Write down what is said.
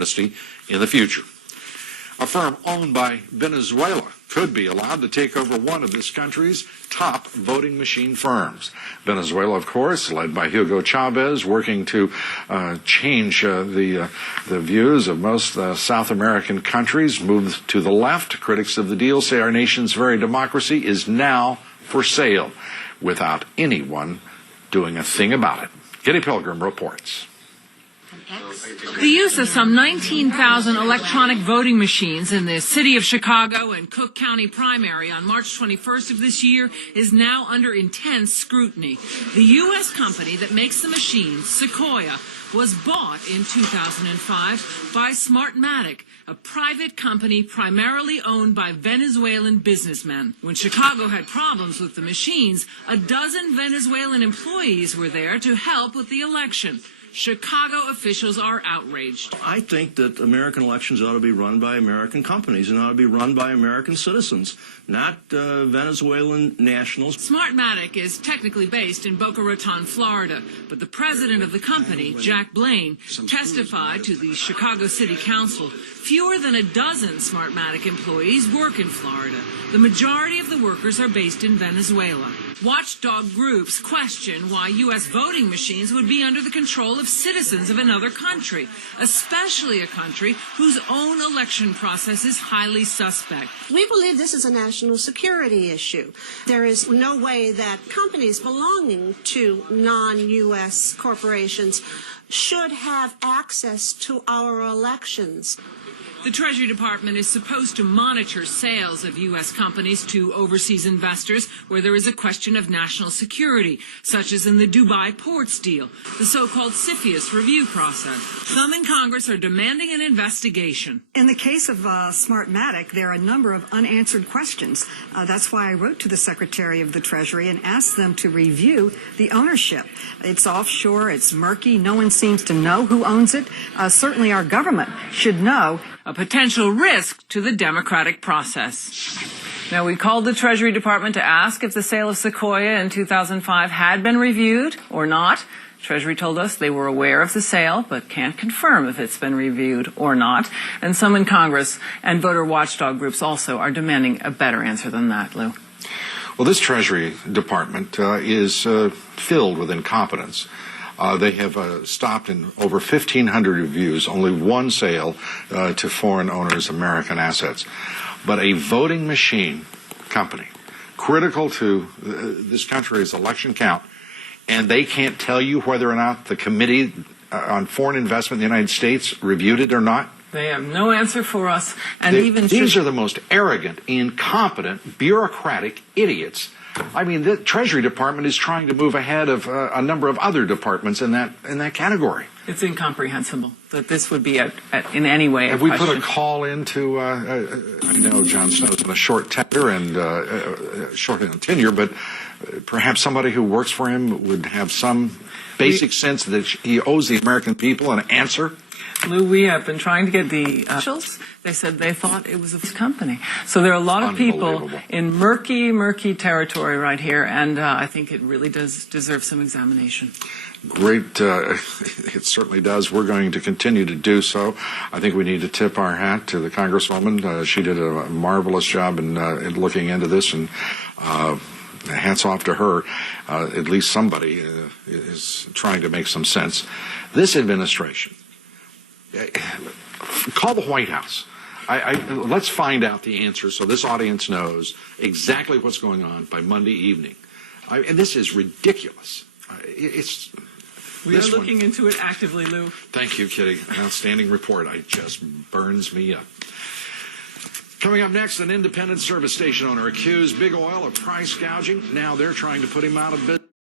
amnesty in the future. A firm owned by Venezuela could be allowed to take over one of this country's top voting machine firms. Venezuela, of course, led by Hugo Chavez, working to change the views of most South American countries, move to the left. Critics of the deal say our nation's very democracy is now for sale without anyone doing a thing about it. Kitty Pilgrim reports. The use of some 19,000 electronic voting machines in the city of Chicago and Cook County primary on March 21st of this year is now under intense scrutiny. The U.S. company that makes the machines, Sequoia, was bought in 2005 by Smartmatic, a private company primarily owned by Venezuelan businessmen. When Chicago had problems with the machines, a dozen Venezuelan employees were there to help with the election. Chicago officials are outraged. I think that American elections ought to be run by American companies and ought to be run by American citizens, not Venezuelan nationals. Smartmatic is technically based in Boca Raton, Florida, but the president of the company, Jack Blaine, testified to the Chicago City Council. Fewer than a dozen Smartmatic employees work in Florida. The majority of the workers are based in Venezuela. Watchdog groups question why U.S. voting machines would be under the control of citizens of another country, especially a country whose own election process is highly suspect. We believe this is a national security issue. There is no way that companies belonging to non-U.S. corporations should have access to our elections. The Treasury Department is supposed to monitor sales of U.S. companies to overseas investors where there is a question of national security, such as in the Dubai Ports deal, the so-called CFIUS review process. Some in Congress are demanding an investigation. In the case of Smartmatic, there are a number of unanswered questions. That's why I wrote to the Secretary of the Treasury and asked them to review the ownership. It's offshore, it's murky, no one seems to know who owns it. Certainly our government should know. A potential risk to the democratic process. Now, we called the Treasury Department to ask if the sale of Sequoia in 2005 had been reviewed or not. Treasury told us they were aware of the sale, but can't confirm if it's been reviewed or not. And some in Congress and voter watchdog groups also are demanding a better answer than that, Lou. Well, this Treasury Department is filled with incompetence. They have stopped in over 1,500 reviews, only one sale to foreign owners' American assets. But a voting machine company, critical to this country's election count, and they can't tell you whether or not the Committee on Foreign Investment in the United States reviewed it or not? They have no answer for us. And these are the most arrogant, incompetent, bureaucratic idiots. I mean, the Treasury Department is trying to move ahead of a number of other departments in that category. It's incomprehensible that this would be in any way Have we put a call into, I know John Snow's on a short tenure and short in tenure, but perhaps somebody who works for him would have some basic sense that he owes the American people an answer? Lou, we have been trying to get the officials. They said they thought it was a company. So there are a lot of people in murky territory right here, and I think it really does deserve some examination. Great. It certainly does. We're going to continue to do so. I think we need to tip our hat to the Congresswoman. She did a marvelous job in looking into this, and hats off to her. At least somebody is trying to make some sense. This administration, call the White House. Let's find out the answer so this audience knows exactly what's going on by Monday evening. And this is ridiculous. We are looking into it actively, Lou. Thank you, Kitty. An outstanding report. It just burns me up. Coming up next, an independent service station owner accused Big Oil of price gouging. Now they're trying to put him out of business.